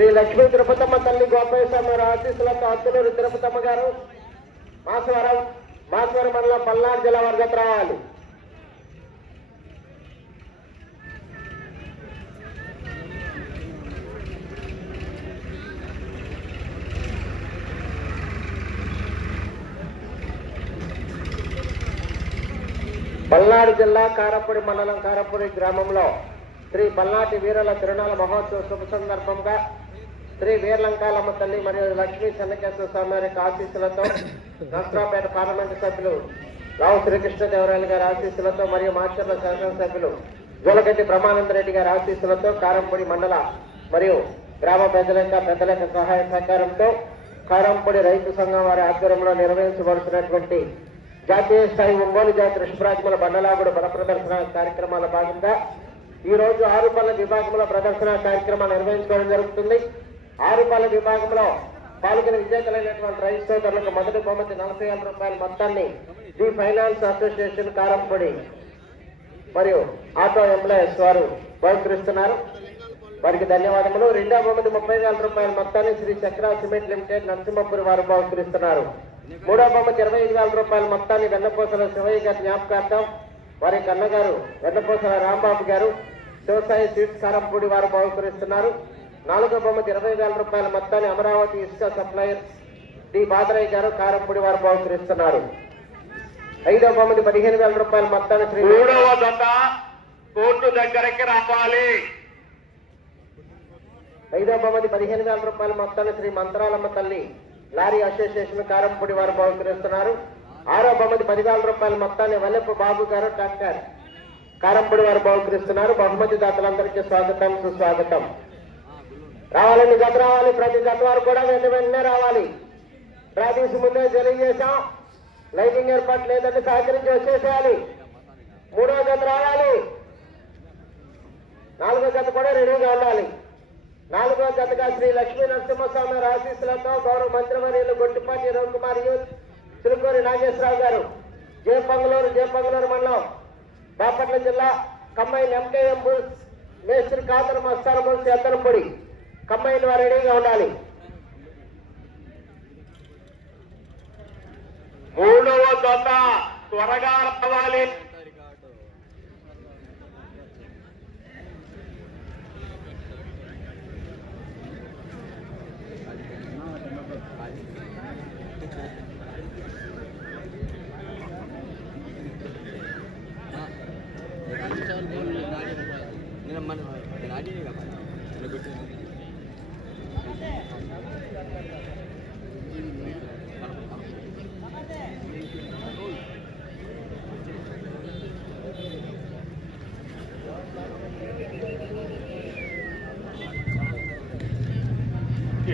శ్రీ లక్ష్మీ తిరుపతమ్మ తల్లి గోపేశ్వర ఆశీస్సులతో అత్తులూరు తిరుపతమ్మ గారు మాసవరం మాసవరం మండలం పల్నాడు జిల్లా వర్గం రావాలి పల్నాడు జిల్లా కారపూడి మండలం కారపూడి గ్రామంలో శ్రీ పల్నాటి వీరుల తిరుణాల మహోత్సవ శుభ సందర్భంగా శ్రీ వీర్లంకాలమ్మ తల్లి మరియు లక్ష్మీ చెన్నకేశ్వర స్వామి వారి ఆశీస్సులతో నర్సరావుపేట పార్లమెంటు సభ్యులు రావు శ్రీకృష్ణదేవరాయలు గారి ఆశీస్సులతో మరియు మాచర్ల శాసనసభ్యులు జోలగడ్డి బ్రహ్మానందరెడ్డి గారి ఆశీస్సులతో కారంపూడి మండల మరియు గ్రామ పెద్దల యొక్క పెద్దల యొక్క సహాయ సహకారంతో కారంపూడి రైతు సంఘం వారి ఆధ్వర్యంలో నిర్వహించబడుతున్నటువంటి జాతీయ స్థాయి ఒంగోలు జాతి ఋషభరాజముల బండలాగుడు బల ప్రదర్శన కార్యక్రమాల భాగంగా ఈ రోజు ఆరుపల్ల విభాగంలో ప్రదర్శన కార్యక్రమాలు నిర్వహించుకోవడం జరుగుతుంది. ఆరుపాల విభాగంలో పాల్గొని విజేతలైనటువంటి రైస్ సోదరులకు మొదటి బహుమతి నలభై వేల రూపాయల మొత్తాన్ని ది ఫైనాన్స్ అసోసియేషన్ కారంపొడి మరియు ఆటో ఎంప్లాయర్స్ వారు బహుకరిస్తున్నారు. వారికి ధన్యవాదములు. రెండో బహుమతి ముప్పై వేల రూపాయల మొత్తాన్ని శ్రీ చక్ర సిమెంట్ లిమిటెడ్ నరసింహపురి వారు బహుకరిస్తున్నారు. మూడో బహుమతి ఇరవై ఐదు వేల రూపాయల మొత్తాన్ని వెన్నపూసల శివయ్య గారి జ్ఞాపకార్థం వారి కన్నగారు వెన్నపూసల రాంబాబు గారు శివసాయి స్వీట్స్ కారంపూడి వారు బహుకరిస్తున్నారు. నాలుగో బహుమతి ఇరవై వేల రూపాయల మొత్తాన్ని అమరావతి ఇసుక సప్లయర్ డి. బాదరయ్య గారు కారంపూడి వారు బహుకరిస్తున్నారు. ఐదో బహుమతి పదిహేను వేల రూపాయల మొత్తాన్ని శ్రీ మూడవ జత కోర్టు దగ్గరికి రావాలి. ఐదో బహుమతి పదిహేను వేల రూపాయల మొత్తాన్ని శ్రీ మంత్రాలమ్మ తల్లి లారీ అసోసియేషన్ కారంపూడి వారు బహుకరిస్తున్నారు. ఆరో బహుమతి పదివేల రూపాయల మొత్తాన్ని వల్లెప్పు బాబు గారు డాక్టర్ కారంపూడి వారు బహుకరిస్తున్నారు. బహుమతి దాతలందరికీ స్వాగతం సుస్వాగతం. రావాలండి గత రావాలి. ప్రతి గత వారు కూడా వెంట వెంటనే రావాలి. ప్రాక్టీస్ ముందే తెలియజేశాం. లైటింగ్ ఏర్పాటు లేదంటే సహకరించి వచ్చేసేయాలి. మూడో గత రావాలి. నాలుగో జత కూడా రెడీగా ఉండాలి. నాలుగో జతగా శ్రీ లక్ష్మీ నరసింహస్వామి వారి ఆశీస్సులతో గౌరవ మంత్రివర్యులు గొట్టిపాటి రవికుమార్ యూత్ చిలుకూరి నాగేశ్వరరావు గారు జే పంగులూరు మండలం బాపట్ల జిల్లా కంబైన్ ఎంకేఎం బుల్స్ మేస్త్రి కాతర మస్తార బుల్స్ ఎత్తనపొడి. కంబైన్ వారు రెడీగా ఉండాలి. మూడవ దొంగ త్వరగా రావాలి నేను మన నేను ఆడినే కదా నేను కొట్టి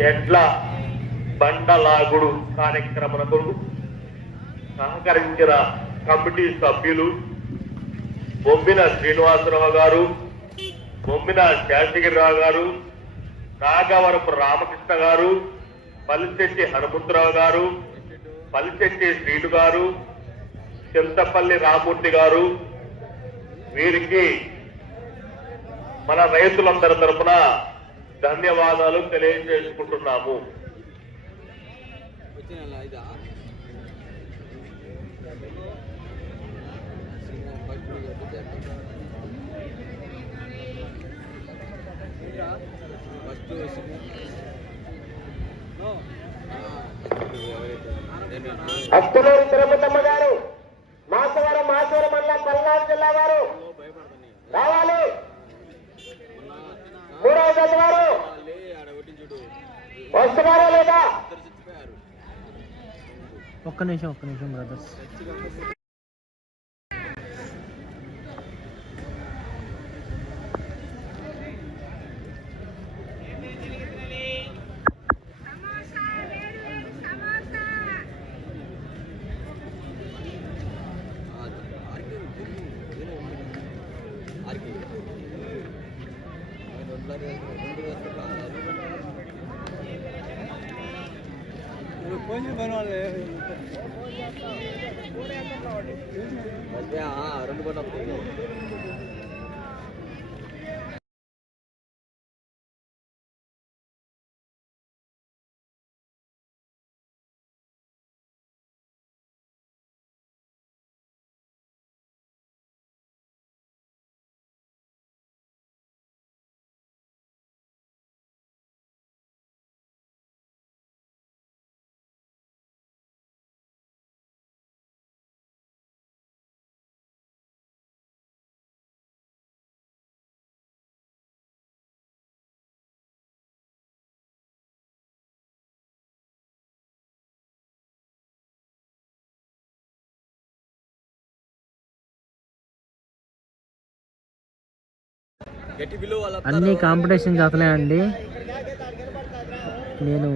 ఎడ్ల బండలాగుడు కార్యక్రమలకు సహకరించిన కమిటీ సభ్యులు బొమ్మిన శ్రీనివాసరావు గారు బొమ్మిన శాసగిరిరావు గారు నాగవరపు రామకృష్ణ గారు పల్లిశెట్టి హనుమంతరావు గారు పల్లిశెట్టి శ్రీను గారు చింతపల్లి రామూర్తి గారు వీరికి మన రైతులందరి తరపున ధన్యవాదాలు తెలియజేసుకుంటున్నాము. అత్తులూరు తిరుపతమ్మ గారు మాసవరం మాసవరం మండలం పల్నాడు జిల్లా వారు రావాలి మూడవ జత వారు లే ఆడ కొట్టించుడు వస్తున్నారా లేదా? ఒక్క నిమిషం ఒక్క నిమిషం బ్రదర్స్. అన్ని కాంపిటీషన్ జాతలే అండి. నేను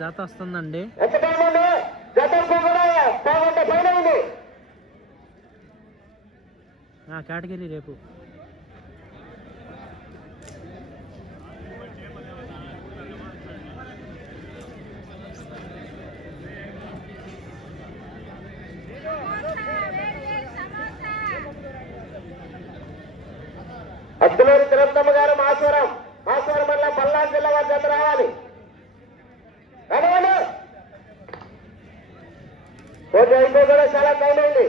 జాత వస్తుందండి. కేటగిరీ రేపు. అత్తులూరి తిరుపతమ్మ గారు మాస్వరం. మాస్వరం వల్ల పల్నాడు జిల్లా వారి జత రావాలి. మీరు ఇంకో కూడా చాలా టైం అయింది.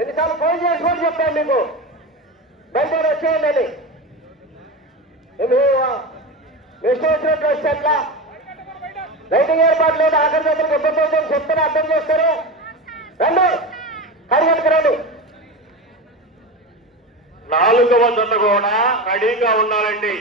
ఎన్నిసార్లు ఫోన్ చేసి కూడా చెప్పాను మీకు. బయట వచ్చేయండి ఇష్టం వచ్చినట్టు వస్తే ఎట్లా లైటింగ్ ఏర్పాటు లేదు. ఆఖరి దగ్గరికి ఇబ్బంది అవుతుంది చెప్తేనే అర్థం చేస్తారు. రండి. కడిగడికి రండి. నాలుగవ జత కూడా రెడీగా ఉండాలండి.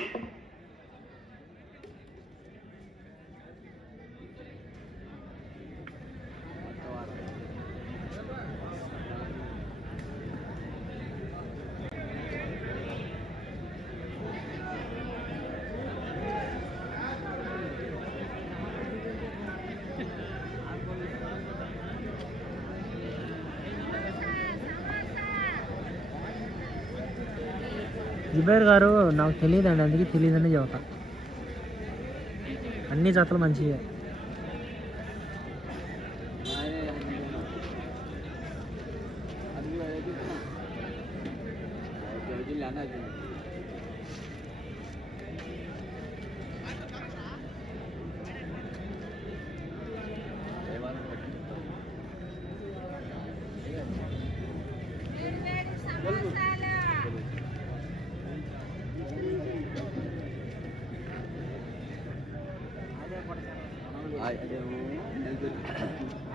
జుబేర్ గారు నాకు తెలియదండి అందుకే తెలియదని చెబుతా. అన్ని జతలు మంచివే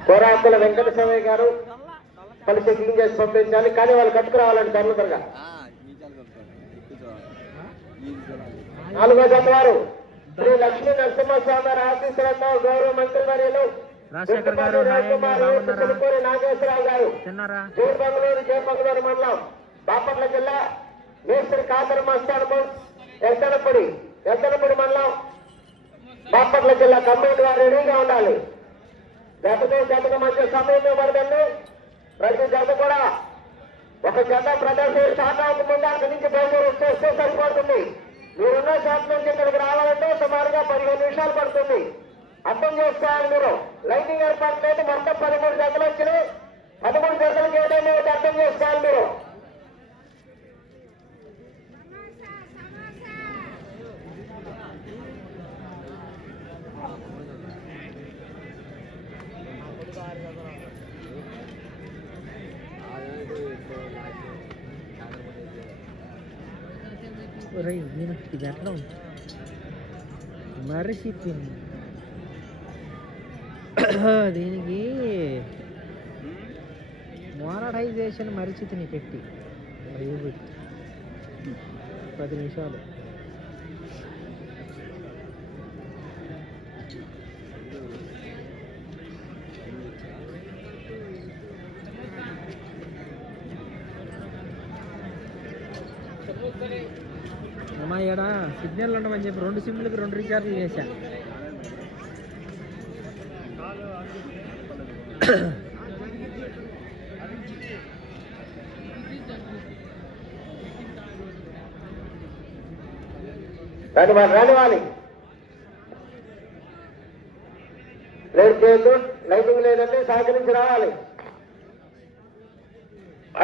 కోరాకుల వెంకట స్వామి గారు పలు చెకింగ్ చేసి పంపించాలి. కానీ వాళ్ళు కట్టుకురావాలండి ధర్మదుర్గా నాలుగో జత వారు శ్రీ లక్ష్మీ నరసింహస్వామి గారి ఆశీస్సులతో గౌరవ మంత్రి వర్యులు రాజశేఖర్ గారు నాగేశ్వరరావు గారు. తిన్నారా? జై బంగళూరు జై బంగళూరు మండలం బాపట్ల జిల్లా మేస్త్రి కాతర మస్తానము ఎత్తనపూడి ఎత్తనపూడి మండలం బాపట్ల జిల్లా కమ్యూనిటీ వారు రెడీగా ఉండాలి. జతకు జతకు మధ్య సమయం ఇవ్వబడదండి ప్రతి జత కూడా ఒక జత ప్రదర్శన స్టార్ట్ ముందు అక్కడి నుంచి బయలుదేరి వచ్చేస్తే సరిపోతుంది మీరున్న శాతం నుంచి ఇక్కడికి రావాలంటే సుమారుగా పదిహేను నిమిషాలు పడుతుంది. అర్థం చేసుకోవాలి మీరు. లైటింగ్ ఏర్పాటు లేదు. మొత్తం పదమూడు జతలు వచ్చినాయి. పదమూడు జతలకు ఏదైనా అర్థం చేసుకోవాలి మీరు. ఒరేయ్ నేను ఇది ఎట్లా మరిచిపోయింది దీనికి మోనటైజేషన్ మరిచితిని పెట్టి. పెట్టి పది నిమిషాలు. రెండు సిమ్లకు రెండు రీఛార్జ్లు చేశా. వాలి చేయొద్దు లైటింగ్ లేదంటే సహకరించి రావాలి.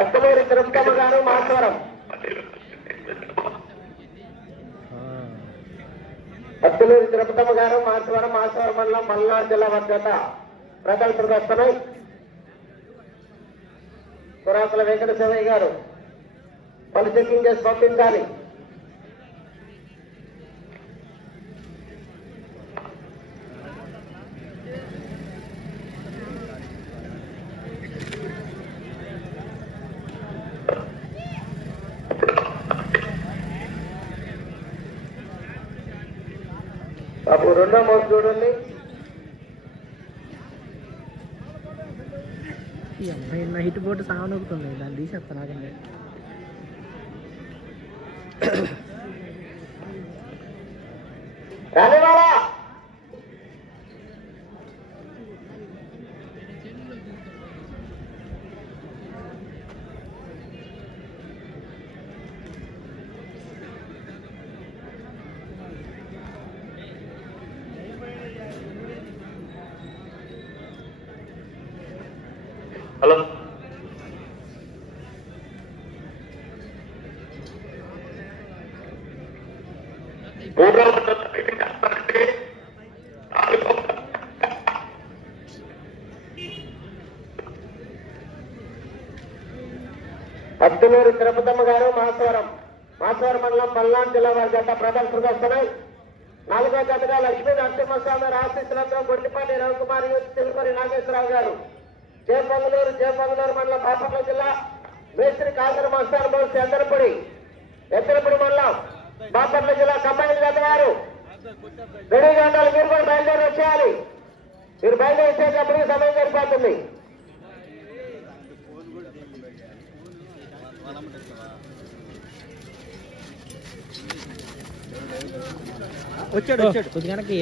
అష్టమూరి తిరుపతమ్మ గారు మాస్వరం. అత్తులూరి తిరుపతమ్మ గారు మాస్వరం మాస్వరం మండలం మల్నాడు జిల్లా వర్గత ప్రకల్పకు వస్తున్నాయి. పురాతన వెంకట శివయ్య గారు పలు చెక్కింగ్ చేసి పంపించాలి. రెండో మోసు చూడండి. ఈ అమ్మాయి నైట్ బోట్ సాగనొక్కుతుంది దాన్ని తీసేస్తా హలో. మూడో అత్తలూరు తిరుపతమ్మ గారు మాసవరం. మాసవరం మండలం పల్నాడు జిల్లా వారి జత ప్రదర్శనకు వస్తున్నాయి నాలుగో జతగా లక్ష్మీ నరసింహస్వామి ఆశీస్సులతో గుండిపాటి రవికుమార్ యూత్ తిరుపతి నాగేశ్వరరావు గారు. జే పొంగలూరు జే పొంగలూరు మండలం బాపట్ల జిల్లా మేస్త్రి కాకర మస్తాన్ బోస్ ఎద్దరపూడి ఎద్దరపూడి మండలం బాపట్ల జిల్లా కంబైన్ వారు రెడీగా ఉండాలి మీరు కూడా బయలుదేరి వచ్చేయాలి. మీరు బయలుదేరి వచ్చేటప్పటికి సమయం సరిపోతుంది. వచ్చాడు వచ్చాడు. కొద్ది వెనక్కి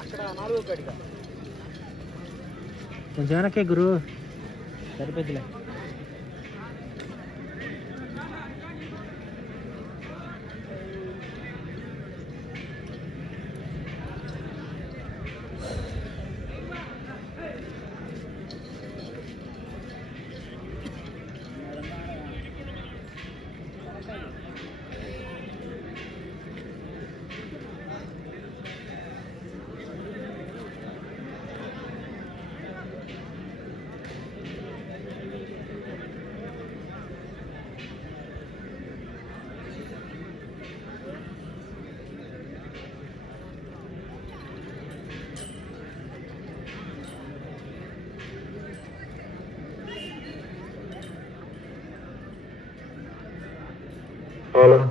కొంచెం వెనక్కి గురు. సరిపోద్దిలే. అవును హలో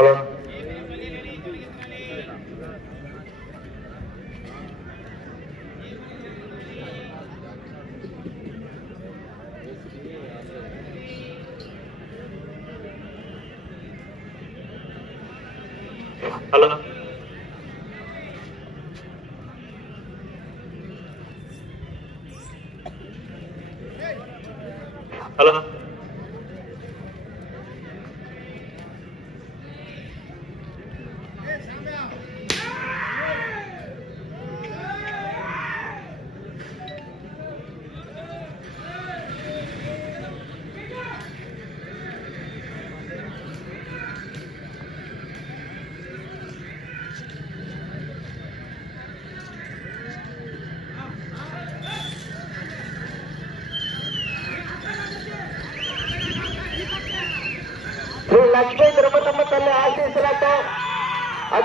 পালন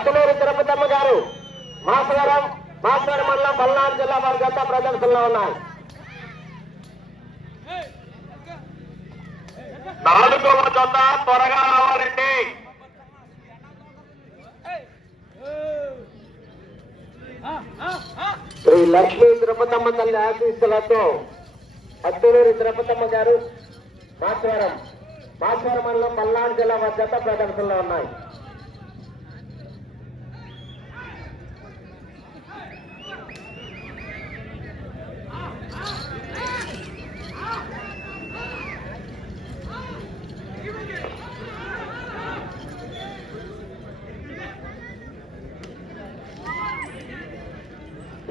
అత్తులూరు తిరుపతమ్మ గారు మాసవరం మాసవరం మండలం పల్నాడు జిల్లా వారి గత ప్రదర్శనలో ఉన్నాయి. నాలుగవ జత త్వరగా రావాలండి. శ్రీ లక్ష్మీ తిరుపతమ్మ తల్లి ఆశీస్సులతో అత్తులూరి తిరుపతమ్మ గారు మాసవరం మాసవరం మండలం పల్నాడు జిల్లా వారి గత ప్రదర్శనలో ఉన్నాయి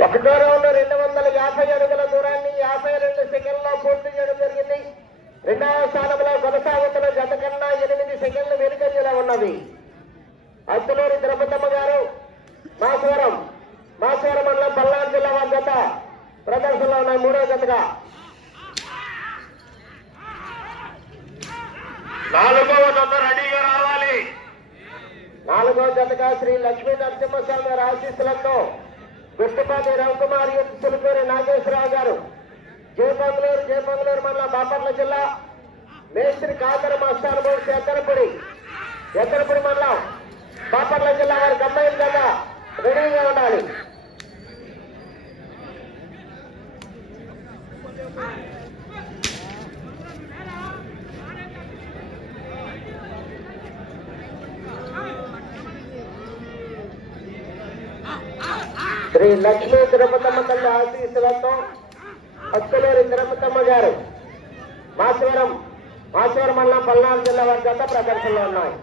ఒకటో రౌండ్ రెండు వందల యాభై అడుగుల దూరాన్ని యాభై రెండు సెకండ్లో పూర్తి చేయడం జరిగింది రెండవ స్థానంలో కొనసాగుతున్న జత కన్నా ఎనిమిది సెకండ్లు వెనుకంజలో ఉన్నది అత్తులూరి తిరుపతమ్మ గారు మాసవరం మాసవరం మండలం పల్నాడు జిల్లా వారి జత ప్రదర్శనలో ఉన్నాయి మూడో జతగా. నాలుగవ జత రెడీగా రావాలి. నాలుగో జతగా శ్రీ లక్ష్మీ నరసింహస్వామి ఆశీస్సులతో గుర్తుపాటి రవికుమార్ సులుపూరి నాగేశ్వరరావు గారు. జయమంగళూరు జయమంగళూరు మండలం బాపట్ల జిల్లా మేస్త్రి కాదర మస్తాన్ బోర్డు ఎత్తనపూడి ఎత్తనపూడి మండలం బాపట్ల జిల్లా వారి గమ్మైన కదా రెడీగా ఉండాలి. శ్రీ లక్ష్మీ తిరుపతమ్మ తల్లి ఆశీస్సులతో అత్తులూరి తిరుపతమ్మ గారు. మాచవరం మాచవరం మండలం పల్నాడు జిల్లా వారి గత ప్రదర్శనలో ఉన్నాయి.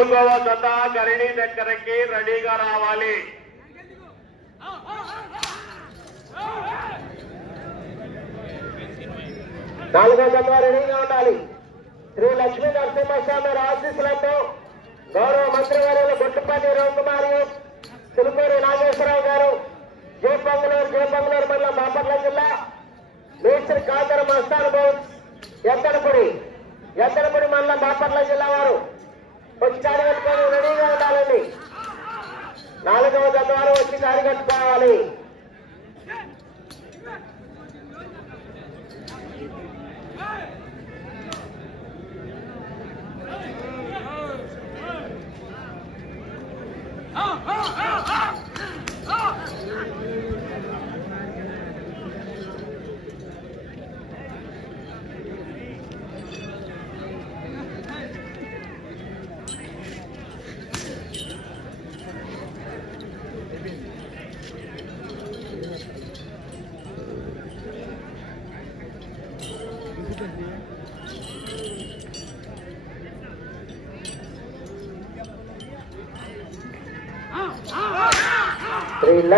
నాలుగవ గరిణి దగ్గరకి రెడీగా రావాలి. నాలుగో జత రెడీగా ఉండాలి. శ్రీ లక్ష్మీ నరసింహస్వామి ఆశీస్సులతో గౌరవ మంత్రి గారు గుట్టుపల్లి రవికుమారి తిరుపూరి నాగేశ్వరరావు గారు జయపంగులూరు జయపంగులూరు మండలం బాపట్ల జిల్లా మేస్త్రి కాదర మస్తాన్ బౌత్ ఎత్తనపూడి ఎత్తనపూడి మండలం బాపట్ల జిల్లా వారు. వచ్చి కాడి కట్టుకొని రెడీగా ఉండాలండి. నాలుగవ గతవారం వచ్చి దారి కట్టుకోవాలి. శ్రీ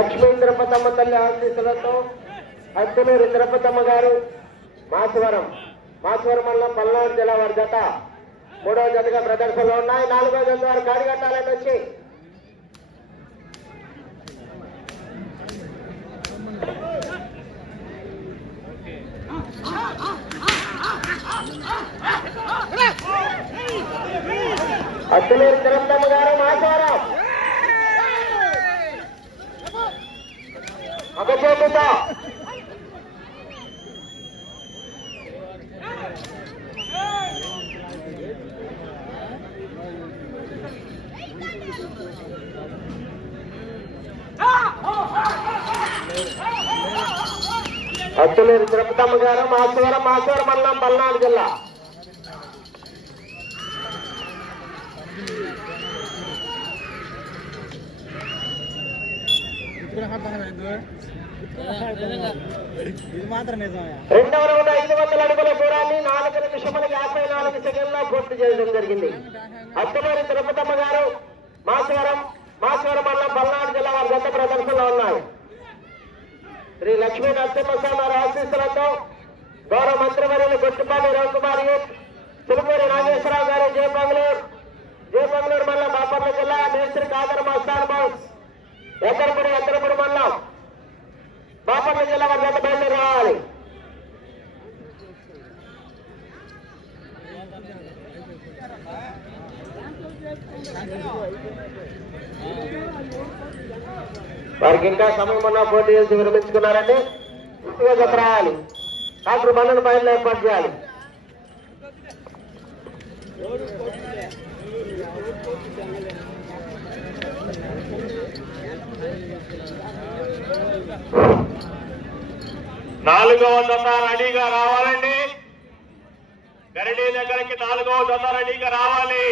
లక్ష్మీ ఇంద్రపతమ్మ తల్లి ఆశీస్సులతో అత్తులూరి ఇంద్రపతమ్మ గారు మాచవరం మాచవరం మండలం పల్నాడు జిల్లా వారి జత. మూడవ జతగా ప్రదర్శనలో ఉన్నాయి. నాలుగో జత వారు కాడిగట్టాలని వచ్చి. అత్తులూరి ఇంద్రపతమ్మ గారు మాచవరం. అగచేత అచ్చలేరు తిరుపతమ్మ గారు మాసవరం మాసవరం మండలం పల్నాడు జిల్లా. ఇక్కడ రెండవ రౌండ్ ఐదు వందల అడుగుల దూరాన్ని నాలుగు నిమిషముల యాభై నాలుగు సెకండ్లో పూర్తి చేయడం జరిగింది అత్తులేరు తిరుపతమ్మ గారు మాసవరం మాసవరం మండలం పల్నాడు జిల్లా వారి గత ప్రదర్శనలో ఉన్నారు శ్రీ లక్ష్మీ నరసింహస్వామి వారి ఆశీస్సులతో గౌరవ మంత్రివర్యులు గొట్టుపాటి రవికుమార్ యూత్ చిలుకూరి నాగేశ్వరరావు గారు జయమంగళూరు జయమంగళూరు మండలం బాపట్ల జిల్లా మేస్త్రి కాదర్ మస్తాన్ బాస్ ఎక్కడపూడి ఎక్కడపూడి మండలం బాపట్ల జిల్లా వారి గత బయలుదేరి రావాలి వారికి ఇంకా సమయం ఉన్న పోటీ చేసి విరమించుకున్నారంటే ఇంటిగా జత రాయాలి డాక్టర్ బండను బయలు ఏర్పాటు చేయాలి. Thank you. నాలుగవ జత రెడీగా రావాలండి. గరిడి దగ్గరికి నాలుగవ జత రెడీగా రావాలి.